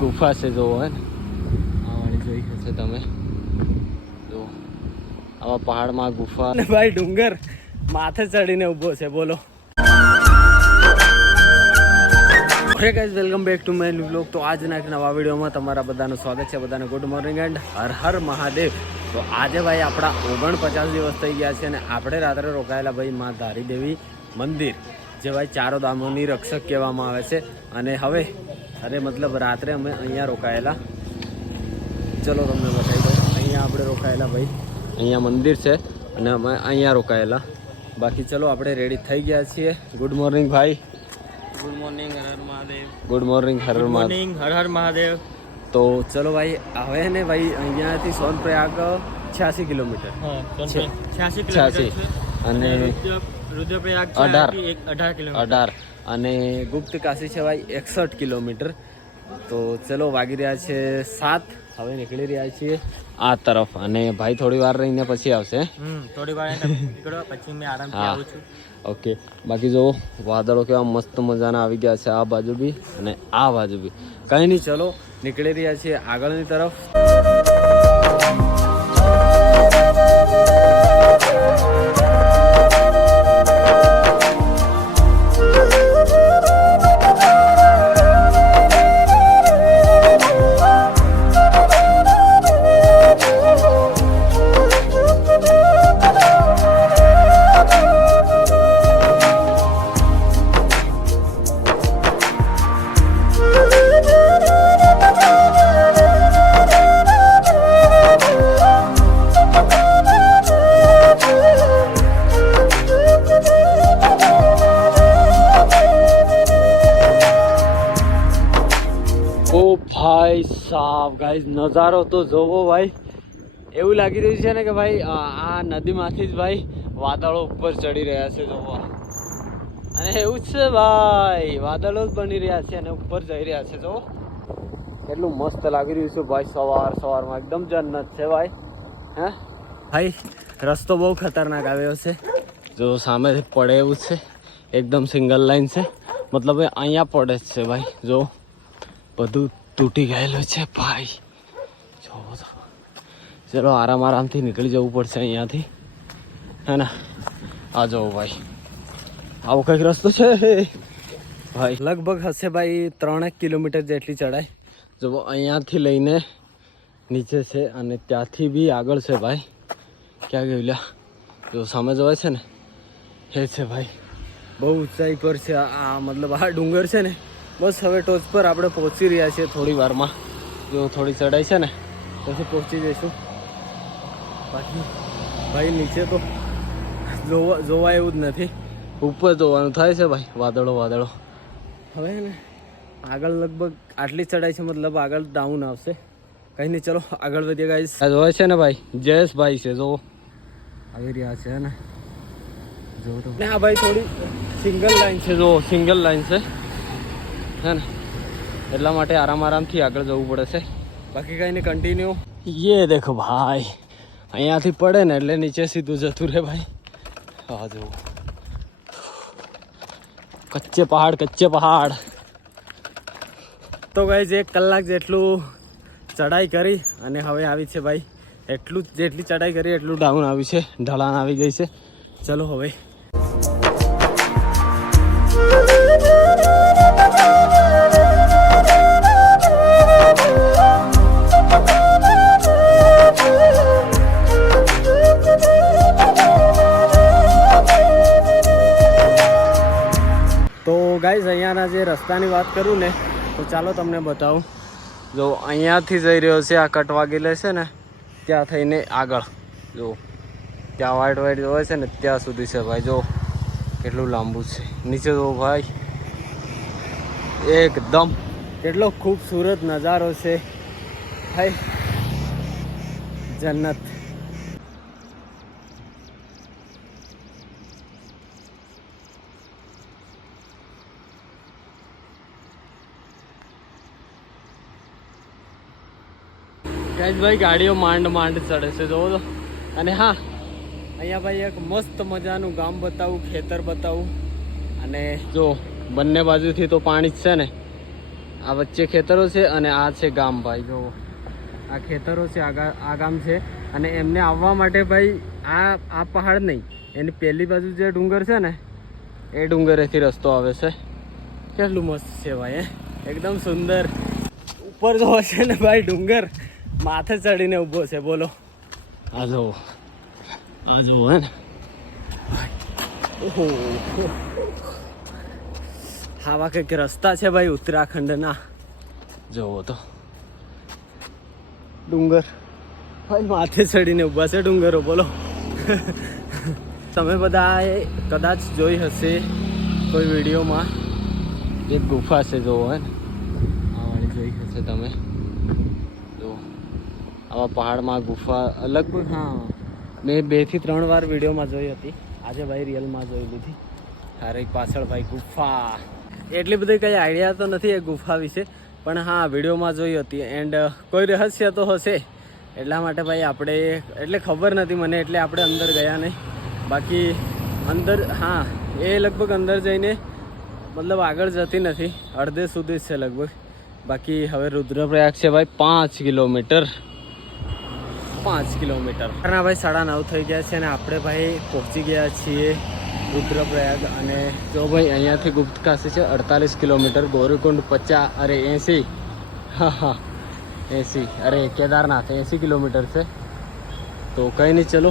ગુફા છે જો હે ને આ વાળી જોઈ હશે તમે જો આવા પહાડમાં ગુફા ને ભાઈ ડુંગર માથે ચડીને ઊભો છે બોલો. Hey guys welcome back to my new vlog. તો આજના એક નવા વિડીયોમાં તમારા બધાનું સ્વાગત છે. બધાને ગુડ મોર્નિંગ એન્ડ હર હર મહાદેવ. તો આજે ભાઈ આપણા 49 દિવસ થઈ ગયા છે અને આપણે રાત્રે રોકાયેલા ભાઈ મા ધારી દેવી મંદિર જે ભાઈ ચારો ધામોની રક્ષક કહેવામાં આવે છે. અને હવે મતલબ રાત્રે અમે અહીંયા રોકાયેલા. ચલો તમને બતાવી દઉં. અહીંયા આપણે રોકાયેલા ભાઈ, અહીંયા મંદિર છે અને અમે અહીંયા રોકાયેલા. બાકી ચલો આપણે રેડી થઈ ગયા છીએ. ગુડ મોર્નિંગ ભાઈ. ગુડ મોર્નિંગ, હર હર મહાદેવ. ગુડ મોર્નિંગ, હર હર મહાદેવ. હર હર મહાદેવ. તો ચલો ભાઈ હવે ને ભાઈ અહીંયાથી સોનપ્રયાગ 86 કિલોમીટર. હા 86 કિલોમીટર અને રુદ્રપ્રયાગ 18 કિલોમીટર. 18 અને ગુપ્ત કાશી છે ભાઈ 61 કિલોમીટર. તો ચલો વાગી રહ્યા છે 7. હવે નીકળી રહ્યા છીએ આ તરફ અને ભાઈ થોડી વાર રહીને પછી આવશે. થોડી વાર નીકળો પછી મેં આરામથી આવું છું. ઓકે. બાકી જો વાદળો કેવા મસ્ત મજાના આવી ગયા છે આ બાજુ બી અને આ બાજુ બી. કંઈ નહીં, ચલો નીકળી રહ્યા છીએ આગળની તરફ. ભાઈ સાહેબ ગાઈઝ નજારો તો જોવો ભાઈ. એવું લાગી રહ્યું છે ને કે ભાઈ આ નદીમાંથી જ ભાઈ વાદળો ઉપર ચડી રહ્યા છે જોવા. અને એવું જ છે ભાઈ, વાદળો જ બની રહ્યા છે અને ઉપર જઈ રહ્યા છે જો. કેટલું મસ્ત લાગી રહ્યું છે ભાઈ. સવારમાં એકદમ જન્નત છે ભાઈ. હે ભાઈ રસ્તો બહુ ખતરનાક આવ્યો છે જો. સામે પડે એવું છે, એકદમ સિંગલ લાઈન છે. મતલબ અહીંયા પડે જ છે ભાઈ જો. બધું તૂટી ગયેલું છે ભાઈ જો. ચલો આરામથી નીકળી જવું પડશે અહીંયાથી, હે ને. આ જવું ભાઈ, આવો કંઈક રસ્તો છે ભાઈ. લગભગ હશે ભાઈ 3 કિલોમીટર જેટલી ચડાઈ જો. અહીંયાથી લઈને નીચે છે અને ત્યાંથી બી આગળ છે ભાઈ. ક્યાં ગયું લ્યા જો સામે જવાય છે ને એ છે ભાઈ. બહુ ઊંચાઈ પર છે આ, મતલબ આ ડુંગર છે ને. બસ હવે ટોચ પર આપણે પહોંચી રહ્યા છીએ થોડી વારમાં. જો થોડી ચડાઈ છે ને પછી પહોંચી જઈશું. બાકી ભાઈ નીચે તો જોવા એવું જ નથી, ઉપર જોવાનું થાય છે ભાઈ. વાદળો હવે ને આગળ લગભગ આટલી ચડાઈ છે, મતલબ આગળ ડાઉન આવશે. કંઈ નહીં, ચલો આગળ વધીએ ગાઈસ. આ જોવે છે ને ભાઈ જયેશભાઈ છે જો આવી રહ્યા છે ને જો. તો આ ભાઈ થોડી સિંગલ લાઈન છે જો, સિંગલ લાઈન છે હે ને. એટલા માટે આરામથી આગળ જવું પડે છે. બાકી કંઈ નહીં, કન્ટિન્યુ. યે દેખો ભાઈ, અહીંયાથી પડે ને એટલે નીચે સીધું જતું રહે ભાઈ. હા જો કચ્ચે પહાડ. તો ગાઈઝ 1 કલાક જેટલું ચડાઈ કરી અને હવે આવી છે ભાઈ. જેટલી ચડાઈ કરી એટલું ડાઉન આવ્યું છે, ઢલાન આવી ગઈ છે. ચલો હવે ગાઈઝ અહીંયાના જે રસ્તાની વાત કરું ને તો ચાલો તમને બતાવું. જો અહીંયાથી જઈ રહ્યો છે આ કટવાગીલે છે ને ત્યાં થઈને આગળ જો. ત્યાં વાઇટ જોવે છે ને ત્યાં સુધી છે ભાઈ. જો કેટલું લાંબુ છે. નીચે જો ભાઈ એકદમ કેટલો ખૂબસૂરત નજારો છે ભાઈ. જન્નત. ગાઈઝ ભાઈ ગાડીઓ માંડ ચડે છે જોવો તો. અને હા અહીંયા ભાઈ એક મસ્ત મજાનું ગામ બતાવું, ખેતર બતાવું. અને જો બંને બાજુથી તો પાણી જ છે ને આ વચ્ચે ખેતરો છે અને આ છે ગામ ભાઈ. જો આ ખેતરો છે, આ ગામ છે. અને એમને આવવા માટે ભાઈ આ પહાડ નહીં, એની પહેલી બાજુ જે ડુંગર છે ને એ ડુંગરેથી રસ્તો આવે છે. કેટલું મસ્ત છે ભાઈ, એકદમ સુંદર. ઉપર જો છે ને ભાઈ ડુંગર માથે ચડીને ઊભો છે. બોલો આ જુઓ હે ને. ઓહો, આવા કંઈક રસ્તા છે ભાઈ ઉત્તરાખંડના. જોવો તો ડુંગર ભાઈ માથે ચડીને ઊભા છે ડુંગરો. બોલો તમે બધાએ કદાચ જોઈ હશે કોઈ વિડીયોમાં, એક ગુફા છે જોવો હે ને, આ વાળી જોઈ હશે તમે. જો આવા પહાડમાં ગુફા લગભગ, હા મેં 2 થી 3 વાર વિડીયોમાં જોઈ હતી. આજે ભાઈ રિયલમાં જોઈ લીધી. અરે પાછળ ભાઈ ગુફા. એટલી બધી કંઈ આઈડિયા તો નથી એ ગુફા વિશે, પણ હા વિડીયોમાં જોઈ હતી. એન્ડ કોઈ રહસ્ય તો હશે, એટલા માટે ભાઈ આપણે એટલે ખબર નથી મને, એટલે આપણે અંદર ગયા નહીં. બાકી અંદર હા એ લગભગ અંદર જઈને મતલબ આગળ જતી નથી, અડધે સુધી જ છે લગભગ. બાકી હવે રુદ્રપ્રયાગ છે ભાઈ 5 કિલોમીટર. 5 કિલોમીટર ના ભાઈ 9:30 થઈ ગયા છે અને આપણે ભાઈ પહોંચી ગયા છીએ રુદ્રપ્રયાગ. અને જો ભાઈ અહીંયાથી ગુપ્ત કાશી છે 48 કિલોમીટર, ગૌરીકુંડ 80, હા 80, અરે કેદારનાથ 80 કિલોમીટર છે. તો કંઈ નહીં, ચલો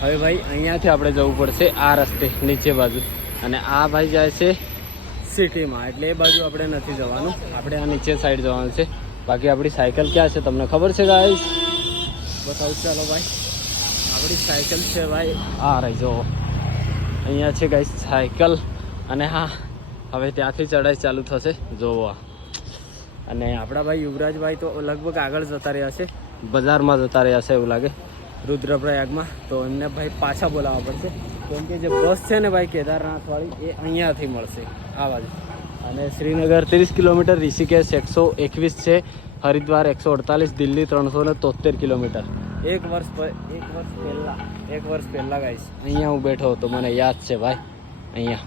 હવે ભાઈ અહીંયાથી આપણે જવું પડશે આ રસ્તે નીચે બાજુ, અને આ ભાઈ જાય છે સિટીમાં, એટલે એ બાજુ આપણે નથી જવાનું, આપણે આ નીચે સાઈડ જવાનું છે. બાકી આપણી સાયકલ ક્યાં છે તમને ખબર છે ગાઈસ? બતાવું ચાલો ભાઈ. આપણી સાયકલ છે ભાઈ આ રહી, જો અહીંયા છે ગાઈસ સાયકલ. અને હા હવે ત્યાંથી ચડાઈ ચાલુ થશે જોવા. અને આપણા ભાઈ યુવરાજભાઈ તો લગભગ આગળ જતા રહ્યા છે, બજારમાં જતા રહ્યા છે એવું લાગે રુદ્રપ્રયાગમાં. તો એમને ભાઈ પાછા બોલાવવા પડશે, કેમ કે જે બસ છે ને ભાઈ કેદારનાથવાળી એ અહીંયાથી મળશે આ બાજુ. અને શ્રીનગર 30 કિલોમીટર, ઋષિકેશ 121 છે, હરિદ્વાર 148, દિલ્હી 373 કિલોમીટર. એક વર્ષ પહેલાં ગાઈસ અહીંયા હું બેઠો હતો, મને યાદ છે ભાઈ. અહીંયા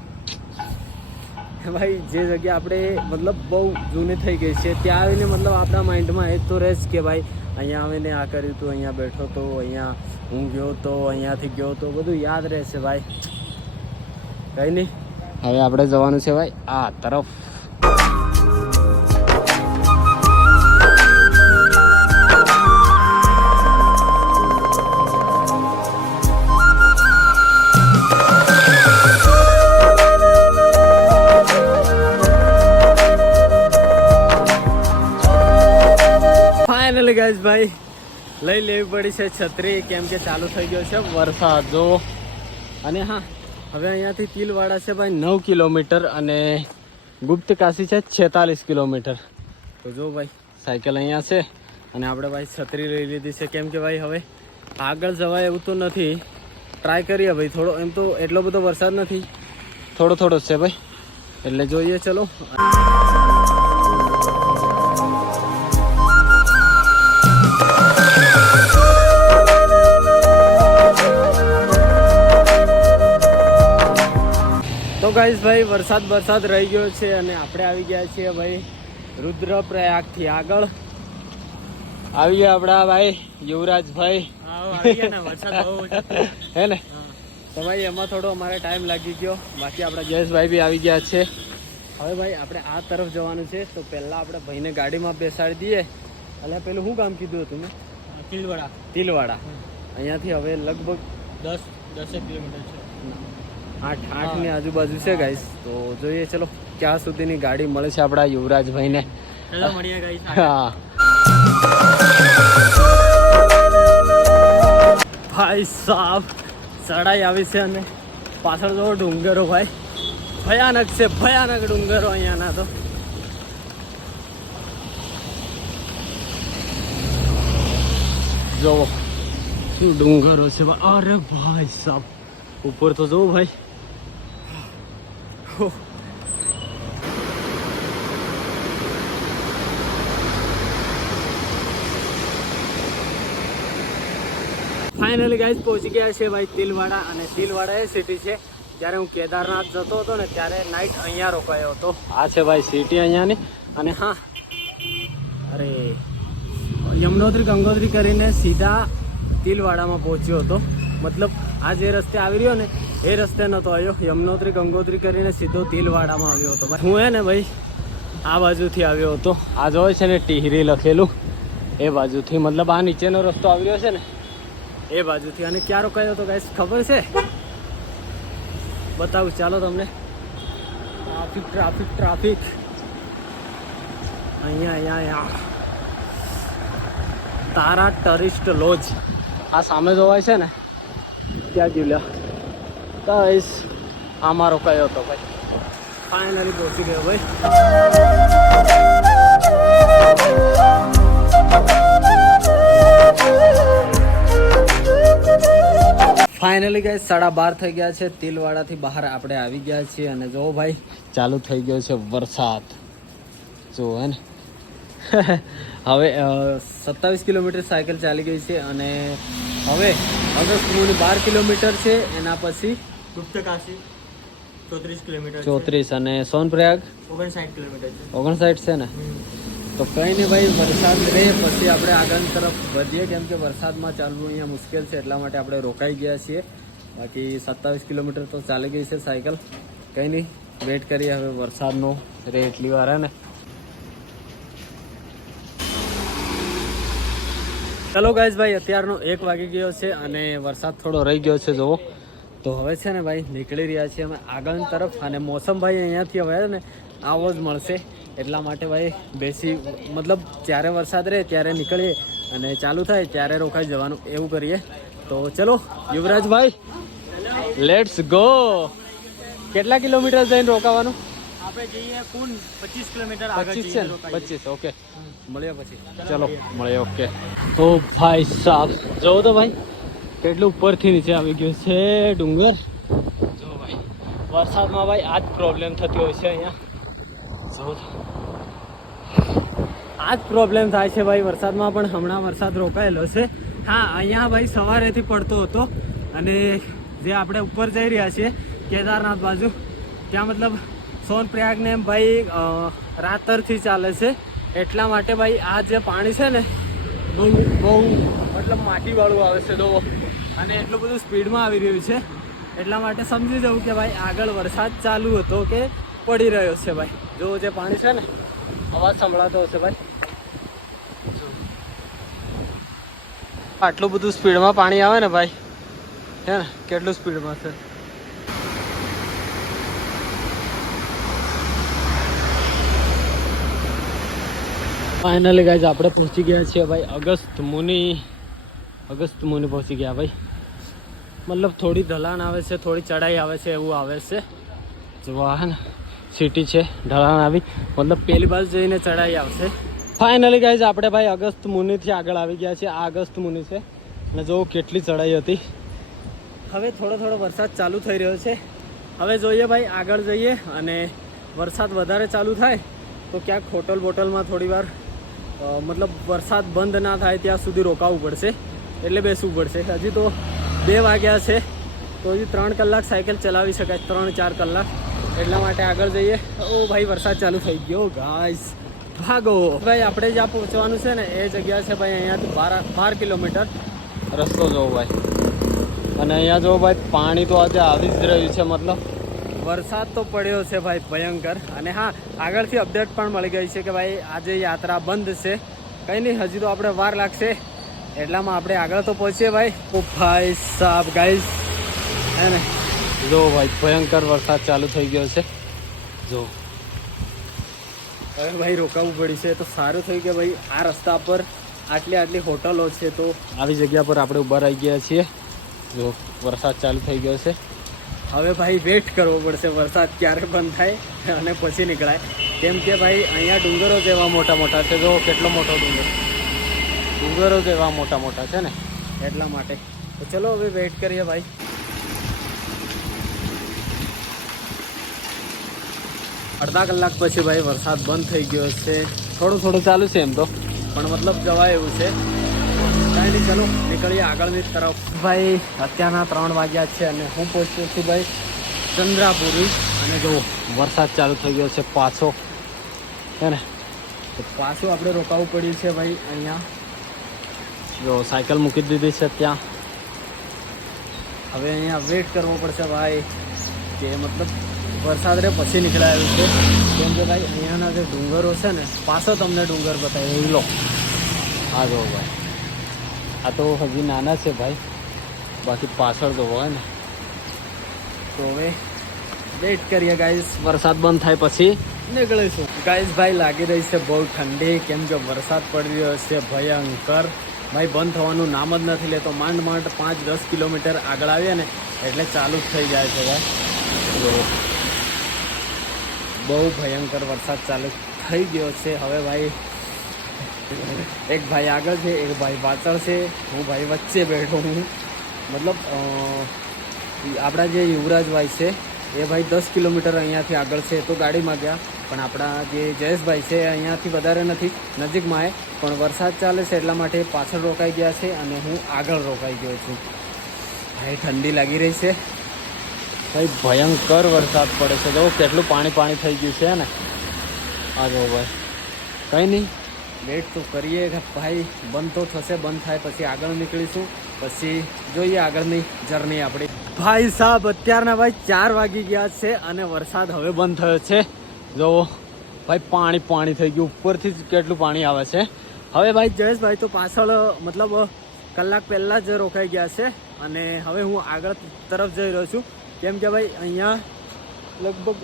ભાઈ જે જગ્યા આપણે મતલબ બહુ જૂની થઈ ગઈ છે, ત્યાં આવીને મતલબ આપણા માઇન્ડમાં એ તો રહે જ કે ભાઈ અહીંયા આવીને આ કર્યું હતું, અહીંયા બેઠો તો, અહીંયા હું ગયો તો, અહીંયાથી ગયો તો, બધું યાદ રહેશે ભાઈ. કંઈ નહીં, હવે આપણે જવાનું છે ભાઈ આ તરફ. ફાઇનલી ગાઈસ ભાઈ લઈ લેવી પડી છે છત્રી, કેમ કે ચાલુ થઈ ગયો છે વરસાદ જો. અને હા હવે અહીંયાથી તિલવાડા છે ભાઈ 9 કિલોમીટર અને ગુપ્ત કાશી છે 46 કિલોમીટર. તો જો ભાઈ સાયકલ અહીંયા છે અને આપણે ભાઈ છત્રી લઈ લીધી છે, કેમ કે ભાઈ હવે આગળ જવાય એવું તો નથી. ટ્રાય કરીએ ભાઈ થોડો, એમ તો એટલો બધો વરસાદ નથી, થોડો થોડો જ છે ભાઈ, એટલે જોઈએ ચલો. તો ગાઈસ ભાઈ વરસાદ રહી ગયો છે અને આપણે આવી ગયા છીએ ભાઈ રુદ્રપ્રયાગથી આગળ. આવી ગયા આપણા ભાઈ યુવરાજભાઈ હે ને. તો ભાઈ એમાં થોડો અમારે ટાઈમ લાગી ગયો, બાકી આપણા જયેશભાઈ બી આવી ગયા છે. હવે ભાઈ આપણે આ તરફ જવાનું છે, તો પહેલાં આપણે ભાઈને ગાડીમાં બેસાડી દઈએ. એટલે પેલું શું કામ કીધું હતું મેં? તિલવાડા. અહીંયાથી હવે લગભગ 10 કિલોમીટર છે, 8 ની આજુબાજુ છે ગાઈસ. તો જોઈએ ચલો ક્યાં સુધીની ગાડી મળે છે આપણા યુવરાજભાઈને. હા ભાઈ સાહેબ ચડાઈ આવી છે અને પાછળ જો ડુંગરો ભાઈ ભયાનક છે, ભયાનક ડુંગરો અહીંયાના. તો જોવો શું ડુંગરો છે. અરે ભાઈ સાહેબ ઉપર તો જો ભાઈ ફાઇનલી ગાઈસ પહોંચી ગયા છે ભાઈ તિલવાડા. અને તિલવાડા એ સિટી છે, જ્યારે હું કેદારનાથ જતો હતો ને ત્યારે નાઇટ અહીંયા રોકાયો હતો. આ છે ભાઈ સિટી અહીંયાની. અને હા અરે યમનોત્રી ગંગોત્રી કરીને સીધા તિલવાડામાં પહોંચ્યો હતો. મતલબ આ જે રસ્તે આવી રહ્યો ને એ રસ્તે નહોતો આવ્યો, યમનોત્રી ગંગોત્રી કરીને સીધો તિલવાડામાં આવ્યો હતો. હું ને ભાઈ આ બાજુથી આવ્યો હતો. આ જોવે છે ને ટિહરી લખેલું એ બાજુથી, મતલબ આ નીચેનો રસ્તો આવી રહ્યો છે ને એ બાજુથી. અને ક્યાં રોકાયો હતો ગાઈસ ખબર છે? બતાવું ચાલો તમને. ટ્રાફિક અહીંયા તારા ટુરિસ્ટ લોજ આ સામે જોવાય છે ને ત્યાં ગયું. ગાઈસ આમાં રોકાયો હતો ભાઈ. ફાઇનલી પહોંચી ગયો ભાઈ. ફાઇનલી ગાઈસ 12:30 થઈ ગયા છે. તિલવાડાથી બહાર આપણે આવી ગયા છીએ અને જો ભાઈ ચાલુ થઈ ગયો છે વરસાદ. જો હે ને હવે 27 કિલોમીટર સાયકલ ચાલી ગઈ છે અને હવે અગસ્તમુની 12 કિલોમીટર છે. એના પછી ગુપ્તકાશી 34 કિલોમીટર 34 અને સોનપ્રયાગ 59 કિલોમીટર છે. 59 છે ને. તો કંઈ નહીં ભાઈ, વરસાદ રહે પછી આપણે આગળની તરફ વધીએ, કેમ કે વરસાદમાં ચાલવું અહીંયા મુશ્કેલ છે એટલા માટે આપણે રોકાઈ ગયા છીએ. બાકી 27 કિલોમીટર તો ચાલી ગઈ છે સાયકલ. કંઈ નહીં, વેઇટ કરીએ હવે વરસાદનો રહે એટલી વાર. હે ને ચલો ગાઈઝ ભાઈ અત્યારનો 1 વાગી ગયો છે અને વરસાદ થોડો રહી ગયો છે જુઓ. તો હવે છે ને ભાઈ નીકળી રહ્યા છીએ અમે આગળની તરફ. અને મોસમ ભાઈ અહીંયાથી હવે ને આવો જ મળશે એટલા માટે ભાઈ બેસી મતલબ જ્યારે વરસાદ રહે ત્યારે નીકળીએ અને ચાલુ થાય ત્યારે રોકાઈ જવાનું એવું કરીએ. તો ચલો યુવરાજભાઈ લેટ્સ ગો. કેટલા કિલોમીટર જઈને રોકાવાનું? આપણે જઈએ કુલ 25 કિલોમીટર આગળ 25 છે ને? 25 ઓકે, મળીએ પછી. ચલો મળીએ. ઓકે. તો ભાઈ સાહેબ જોવો તો ભાઈ કેટલું ઉપરથી નીચે આવી ગયું છે ડુંગર. જો ભાઈ વરસાદમાં ભાઈ આ જ પ્રોબ્લેમ થતી હોય છે અહીંયા. જો આ જ પ્રોબ્લેમ થાય છે ભાઈ વરસાદમાં. પણ હમણાં વરસાદ રોકાયેલો છે. હા અહીંયા ભાઈ સવારેથી પડતો હતો અને જે આપણે ઉપર જઈ રહ્યા છીએ કેદારનાથ બાજુ ત્યાં મતલબ સોનપ્રયાગને એમ ભાઈ રાતરથી ચાલે છે એટલા માટે ભાઈ આ જે પાણી છે ને બહુ મતલબ માટીવાળું આવે છે દો અને એટલું બધું સ્પીડમાં આવી રહ્યું છે એટલા માટે સમજી જવું કે ભાઈ આગળ વરસાદ ચાલુ હતો કે પડી રહ્યો છે ભાઈ. જો જે પાણી છે ને અવાજ સંભળાતો હશે ભાઈ. આટલું બધું સ્પીડમાં પાણી આવે ને ભાઈ, હે ને કેટલું સ્પીડમાં છે. ફાઇનલી ગાઈઝ આપણે પહોંચી ગયા છીએ ભાઈ અગસ્ત મુનિ પહોંચી ગયા ભાઈ. મતલબ થોડી ઢલાણ આવે છે, થોડી ચઢાઈ આવે છે એવું આવે છે. જોવા હે ને સિટી છે, ઢલાણ આવી મતલબ પેલી બાજુ જઈને ચઢાઈ આવશે. ફાઇનલી ગાઈઝ આપણે ભાઈ અગસ્ત મુનિથી આગળ આવી ગયા છીએ. આ અગસ્ત મુનિ છે અને જો કેટલી ચઢાઈ હતી. હવે થોડો વરસાદ ચાલુ થઈ રહ્યો છે. હવે જોઈએ ભાઈ આગળ જઈએ અને વરસાદ વધારે ચાલુ થાય તો ક્યાંક હોટલમાં થોડી વાર મતલબ વરસાદ બંધ ના થાય ત્યાં સુધી રોકાવું પડશે એટલે બેસવું પડશે. હજી તો 2 વાગ્યા છે તો હજી 3 કલાક સાયકલ ચલાવી શકાય, 3-4 કલાક. એટલા માટે આગળ જઈએ. ઓ ભાઈ વરસાદ ચાલુ થઈ ગયો ગાઈસ, ભાગો ભાઈ. આપણે જ્યાં પહોંચવાનું છે ને એ જગ્યા છે ભાઈ અહીંયાથી 12 કિલોમીટર રસ્તો જોવો ભાઈ. અને અહીંયા જો ભાઈ પાણી તો આજે આવી જ રહ્યું છે. મતલબ વરસાદ તો પડ્યો છે ભાઈ ભયંકર. અને હા આગળથી અપડેટ પણ મળી ગઈ છે કે ભાઈ આજે યાત્રા બંધ છે. કંઈ નહીં, હજી તો આપણે વાર લાગશે એટલામાં આપણે આગળ તો પહોંચીએ ભાઈ. ઓ ભાઈ સાહેબ ગાઈસ હે ને જો ભાઈ ભયંકર વરસાદ ચાલુ થઈ ગયો છે. જો હવે ભાઈ રોકાવું પડી છે તો સારું થયું કે ભાઈ આ રસ્તા પર આટલી હોટલો છે તો આવી જગ્યા પર આપણે ઊભા રહી ગયા છીએ. જો વરસાદ ચાલુ થઈ ગયો છે. હવે ભાઈ વેઇટ કરવો પડશે વરસાદ ક્યારે બંધ થાય અને પછી નીકળાય, કેમ કે ભાઈ અહીંયા ડુંગરો જ એવા મોટા છે. જો કેટલો મોટો ડુંગરો જ એવા મોટા છે ને એટલા માટે. તો ચલો હવે વેઇટ કરીએ ભાઈ. અડધા કલાક પછી ભાઈ વરસાદ બંધ થઈ ગયો છે. થોડું ચાલુ છે એમ તો, પણ મતલબ જવાય એવું છે. કાંઈ નહીં, ચલો નીકળીએ આગળની તરફ. ભાઈ અત્યારના 3 વાગ્યા છે અને હું પહોંચ્યો છું ભાઈ ચંદ્રાપુરી. અને જો વરસાદ ચાલુ થઈ ગયો છે પાછો, હે ને તો પાછું આપણે રોકાવું પડ્યું છે ભાઈ અહીંયા. જો સાયકલ મૂકી દીધી છે ત્યાં. હવે અહીંયા વેઇટ કરવો પડશે ભાઈ, કે મતલબ વરસાદ રે પછી નીકળાયું છે. કેમ કે ભાઈ અહીંયાના જે ડુંગરો છે ને, પાછો તમને ડુંગર બતાવી લો. આ જો ભાઈ, આ તો હજી નાના છે ભાઈ, બાકી પાછળ તો હોય ને. તો હવે વેઇટ કરીએ ગાઈસ, વરસાદ બંધ થાય પછી નીકળીશું. ગાઈસ ભાઈ લાગી રહી છે બહુ ઠંડી, કેમ કે વરસાદ પડી રહ્યો છે ભયંકર ભાઈ. બંધ થવાનું નામ જ નથી લેતો. માંડ 5-10 કિલોમીટર આગળ આવીએ ને એટલે ચાલુ જ થઈ જાય છે ભાઈ. બહુ ભયંકર વરસાદ ચાલુ થઈ ગયો છે. હવે ભાઈ એક ભાઈ આગળ છે, એક ભાઈ પાછળ છે, હું ભાઈ વચ્ચે બેઠો હું. મતલબ આપણા જે યુવરાજભાઈ છે એ ભાઈ 10 કિલોમીટર અહીંયાથી આગળ છે તો ગાડીમાં ગયા, પણ આપણા જે જયેશભાઈ છે અહીંયાથી વધારે નથી, નજીકમાં એ પણ વરસાદ ચાલે છે એટલા માટે પાછળ રોકાઈ ગયા છે અને હું આગળ રોકાઈ ગયો છું. ભાઈ ઠંડી લાગી રહી છે ભાઈ, ભયંકર વરસાદ પડે છે. જો કેટલું પાણી થઈ ગયું છે ને. આ જો ભાઈ, કંઈ નહીં, વેઇટ તો કરીએ ભાઈ. બંધ તો થશે, બંધ થાય પછી આગળ નીકળીશું, પછી જોઈએ આગળની જર્ની આપણી. ભાઈ સાહેબ અત્યારના ભાઈ 4 વાગી ગયા છે અને વરસાદ હવે બંધ થયો છે. જો ભાઈ પાણી થઈ ગયું, ઉપરથી જ કેટલું પાણી આવે છે. હવે ભાઈ જયેશભાઈ તો પાછળ મતલબ કલાક પહેલાં જ રોકાઈ ગયા છે અને હવે હું આગળ તરફ જઈ રહ્યો છું. કેમ કે ભાઈ અહીંયા લગભગ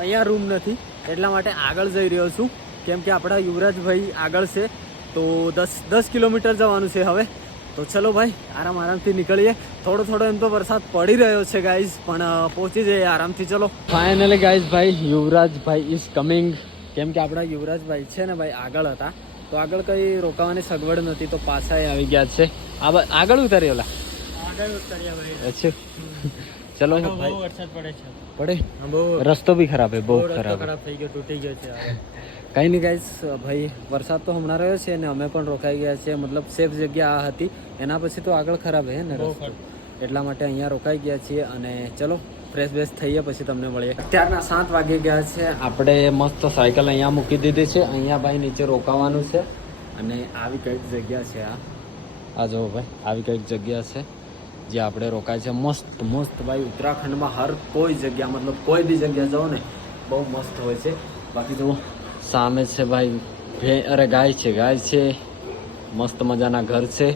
અહીંયા રૂમ નથી એટલા માટે આગળ જઈ રહ્યો છું. કેમ કે આપણા યુવરાજભાઈ આગળ છે તો 10 કિલોમીટર જવાનું છે હવે. તો ચલો ભાઈ આરામથી નીકળીએ. થોડો એમ તો વરસાદ પડી રહ્યો છે ગાઈઝ, પણ પહોંચી જઈએ આરામથી. ચલો ફાઇનલી ગાઈઝ ભાઈ યુવરાજભાઈ ઇઝ કમિંગ. કેમ કે આપણા યુવરાજભાઈ છે ને ભાઈ આગળ હતા તો આગળ કંઈ રોકાવાની સગવડ નથી તો પાછા આવી ગયા છે. આગળ ઉતારી ઓલા આગળ ઉતર્યા ભાઈ. અચ્છા ચલો બહુ વરસાદ પડે છે. રસ્તો બી ખરાબ હે, બહુ ખરાબ થઈ ગયો, તૂટી ગયો છે. કંઈ નહીં ગાઈસ ભાઈ, વરસાદ તો હમણાં રહ્યો છે અને અમે પણ રોકાઈ ગયા છે. મતલબ સેફ જગ્યા આ હતી, એના પછી તો આગળ ખરાબ હે ને રસ્તો, એટલા માટે અહીંયા રોકાઈ ગયા છીએ. અને ચલો ફ્રેશ બેશ થઈએ પછી તમને મળીએ. અત્યારના 7 વાગી ગયા છે. આપણે મસ્ત સાયકલ અહીંયા મૂકી દીધી છે. અહીંયા ભાઈ નીચે રોકાવાનું છે અને આવી કંઈક જગ્યા છે. આ જો ભાઈ, આવી કંઈક જગ્યા છે જે આપણે રોકાય છે. મસ્ત ભાઈ, ઉત્તરાખંડમાં હર કોઈ જગ્યા, મતલબ કોઈ બી જગ્યા જાઓ ને બહુ મસ્ત હોય છે. બાકી તો સામે છે ભાઈ ગાય છે, મસ્ત મજાના ઘર છે.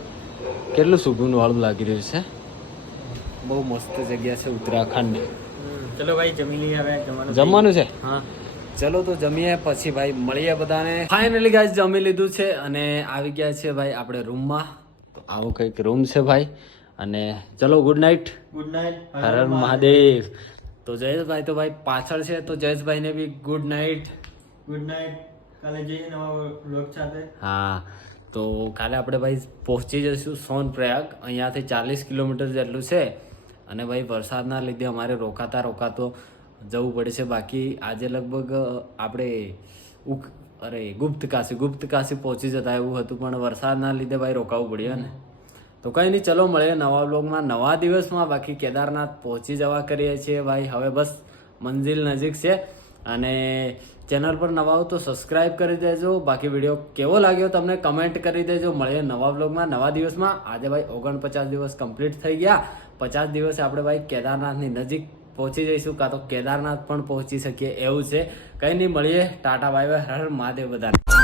કેટલું સુકૂન વાળું લાગી રહ્યું છે. બહુ મસ્ત જગ્યા છે ઉત્તરાખંડ. ચલો ભાઈ જમી લઈએ. હવે જમવાનું છે. હા ચલો તો જમીએ પછી ભાઈ મળીએ બધાને. ફાઇનલી ગાઈસ જમી લીધું છે અને આવી ગયા છે ભાઈ આપણે રૂમમાં. તો આવો કંઈક રૂમ છે ભાઈ. અને ચલો ગુડ નાઇટ. Good night. હર હર મહાદેવ. તો જયેશભાઈ તો ભાઈ પાછળ છે તો જયેશભાઈને બી ગુડ નાઇટ. Good night. કાલે જઈએ નવા વ્લોગ સાથે. હા, તો કાલે આપણે ભાઈ પહોંચી જઈશું સોનપ્રયાગ. અહીંયાથી 40 કિલોમીટર જેટલું છે અને ભાઈ વરસાદના લીધે અમારે રોકાતો જવું પડે છે. બાકી આજે લગભગ આપણે ગુપ્ત કાશી પહોંચી જતા એવું હતું, પણ વરસાદના લીધે ભાઈ રોકાવું પડ્યું ને. તો કંઈ નહીં, ચલો મળીએ નવા બ્લોગમાં નવા દિવસમાં. બાકી કેદારનાથ પહોંચી જવા કરીએ છીએ ભાઈ. હવે બસ મંજિલ નજીક છે અને ચેનલ પર નવા હો તો સબસ્ક્રાઈબ કરી દેજો. બાકી વિડીયો કેવો લાગ્યો તમને કમેન્ટ કરી દેજો. મળીએ નવા બ્લોગમાં નવા દિવસમાં. આજે ભાઈ 49 દિવસ કમ્પ્લીટ થઈ ગયા. 50 દિવસે આપણે ભાઈ કેદારનાથની નજીક પહોંચી જઈશું, કાં તો કેદારનાથ પણ પહોંચી શકીએ એવું છે. કંઈ નહીં, મળીએ. Tata bye bye. હર હર મહાદેવ બધાને.